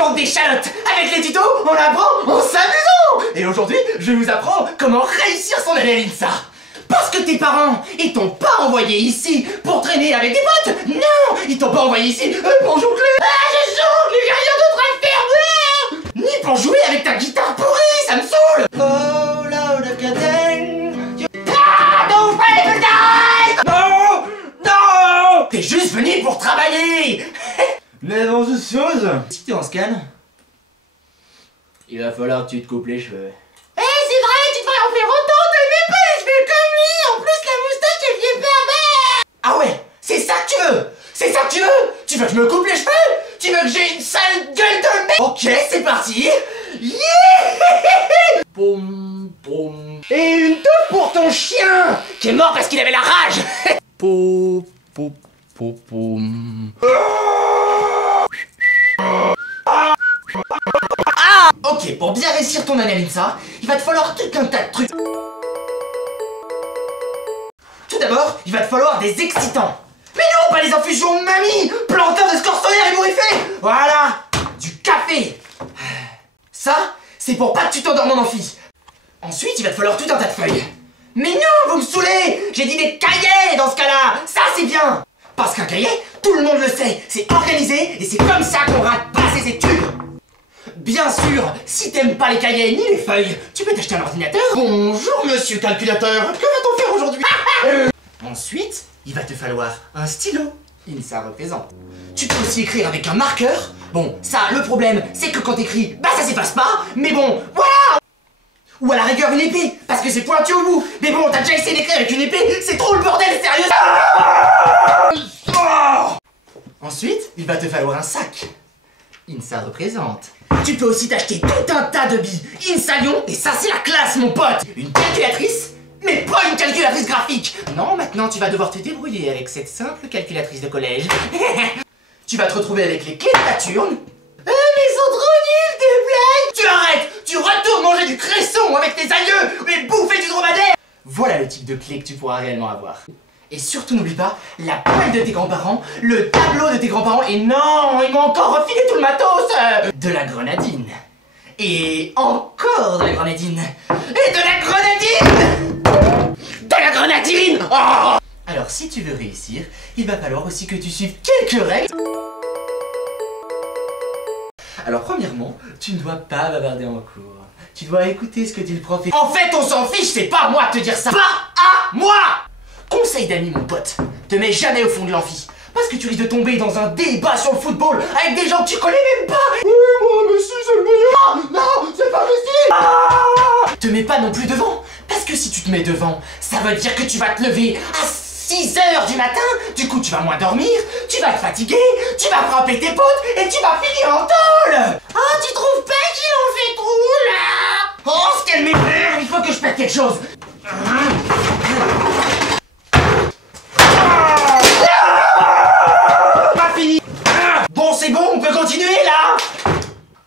bande d'échalotes. Avec les tutos, on apprend en s'amusant. Et aujourd'hui, je vais vous apprendre comment réussir son année INSA. Parce que tes parents, ils t'ont pas envoyé ici pour traîner avec des potes. Non, ils t'ont pas envoyé ici pour jongle. Ah, je jongle, j'ai rien d'autre à faire. Ni pour jouer avec ta guitare pourrie, ça me saoule. Oh, là, the curtain. Ah, don't break the die. Non, non. T'es juste venu pour travailler. Mais avant toute chose, Si t'es en scan, il va falloir que tu te coupes les cheveux. Eh, c'est vrai, tu devrais en faire autant, t'as même pas les cheveux comme lui. En plus, la moustache, elle vient pas. Ah ouais, c'est ça que tu veux. C'est ça que tu veux. Tu veux que je me coupe les cheveux. Tu veux que j'ai une sale gueule de merde. Ok, c'est parti. Yeah. Poum, poum. Et une touffe pour ton chien qui est mort parce qu'il avait la rage. Pou, pou, pou, poum. Ok, pour bien réussir ton année INSA, il va te falloir tout un tas de trucs. Tout d'abord, il va te falloir des excitants. Mais non, pas les infusions de mamie, planteur de score solaire ébouriffé. Voilà, du café. Ça, c'est pour pas que tu t'endormes en amphi. Ensuite, il va te falloir tout un tas de feuilles. Mais non, vous me saoulez. J'ai dit des cahiers dans ce cas-là. Ça, c'est bien. Parce qu'un cahier, tout le monde le sait, c'est organisé et c'est comme ça qu'on rate pas ses études. Bien sûr, si t'aimes pas les cahiers ni les feuilles, tu peux t'acheter un ordinateur. Bonjour monsieur calculateur, que va-t-on faire aujourd'hui? Ensuite, il va te falloir un stylo. INSA représente. Tu peux aussi écrire avec un marqueur. Bon, ça, le problème, c'est que quand t'écris, bah ça s'efface pas, mais bon, voilà. Ou à la rigueur une épée, parce que c'est pointu au bout. Mais bon, t'as déjà essayé d'écrire avec une épée, c'est trop le bordel, sérieux. Ensuite, il va te falloir un sac. INSA représente. Tu peux aussi t'acheter tout un tas de billes INSA Lyon, et ça c'est la classe mon pote. Une calculatrice, mais pas une calculatrice graphique. Non, maintenant tu vas devoir te débrouiller avec cette simple calculatrice de collège. Tu vas te retrouver avec les clés de Saturne. Mais ils sont trop nuls, tes blagues. Tu arrêtes. Tu retournes manger du cresson avec tes aïeux et bouffer du dromadaire. Voilà le type de clé que tu pourras réellement avoir. Et surtout n'oublie pas la poêle de tes grands-parents, le tableau de tes grands-parents, et non, ils m'ont encore refilé tout le matos. De la grenadine. Et encore de la grenadine. Et de la grenadine. De la grenadine. Oh. Alors si tu veux réussir, il va falloir aussi que tu suives quelques règles. Alors premièrement, tu ne dois pas bavarder en cours. Tu dois écouter ce que dit le prof. En fait, on s'en fiche, c'est pas à moi de te dire ça. Pas à moi. Conseil d'amis, mon pote, te mets jamais au fond de l'amphi. Parce que tu risques de tomber dans un débat sur le football avec des gens que tu connais même pas. Oui, moi, mais si, c'est le meilleur. Non, c'est pas possible. Te mets pas non plus devant. Parce que si tu te mets devant, ça veut dire que tu vas te lever à 6 h du matin. Du coup, tu vas moins dormir, tu vas te fatiguer, tu vas frapper tes potes et tu vas finir en tôle. Oh, tu trouves pas qu'il en fait trop, là? Oh, ce qu'elle m'énerve. Il faut que je pète quelque chose. Bon, c'est bon, on peut continuer là.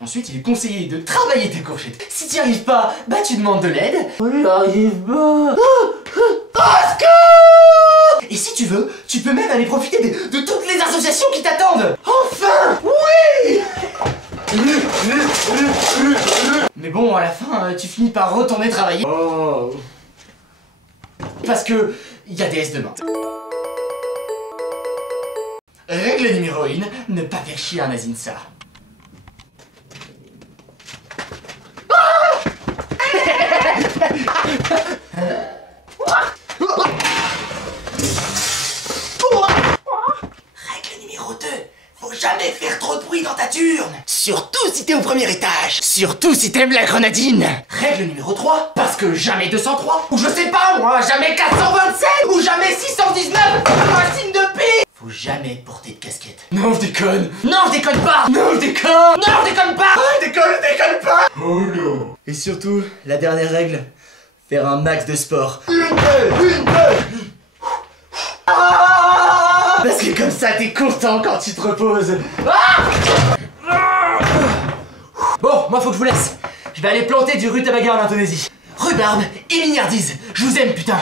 Ensuite, il est conseillé de travailler tes courgettes. Si tu n'y arrives pas, bah tu demandes de l'aide. j'y arrive pas. Et si tu veux, tu peux même aller profiter de toutes les associations qui t'attendent. Enfin, oui. Mais bon, à la fin, tu finis par retourner travailler. Oh. Parce que il y a des S demain. Règle numéro 1, ne pas faire chier un INSA. Règle numéro 2, faut jamais faire trop de bruit dans ta turne. Surtout si t'es au premier étage. Surtout si t'aimes la grenadine. Règle numéro 3, parce que jamais 203, ou je sais pas moi, jamais 427, ou jamais 619, un signe de pi. Faut jamais porter de casquette. Non, je déconne. Non, je déconne pas. Non, je déconne. Non, je déconne pas. Je déconne pas. Oh non. Et surtout, la dernière règle, faire un max de sport. Parce que comme ça, t'es content quand tu te reposes. Bon, moi faut que je vous laisse. Je vais aller planter du rutabaga en Indonésie. Rhubarbe et mignardise. Je vous aime, putain.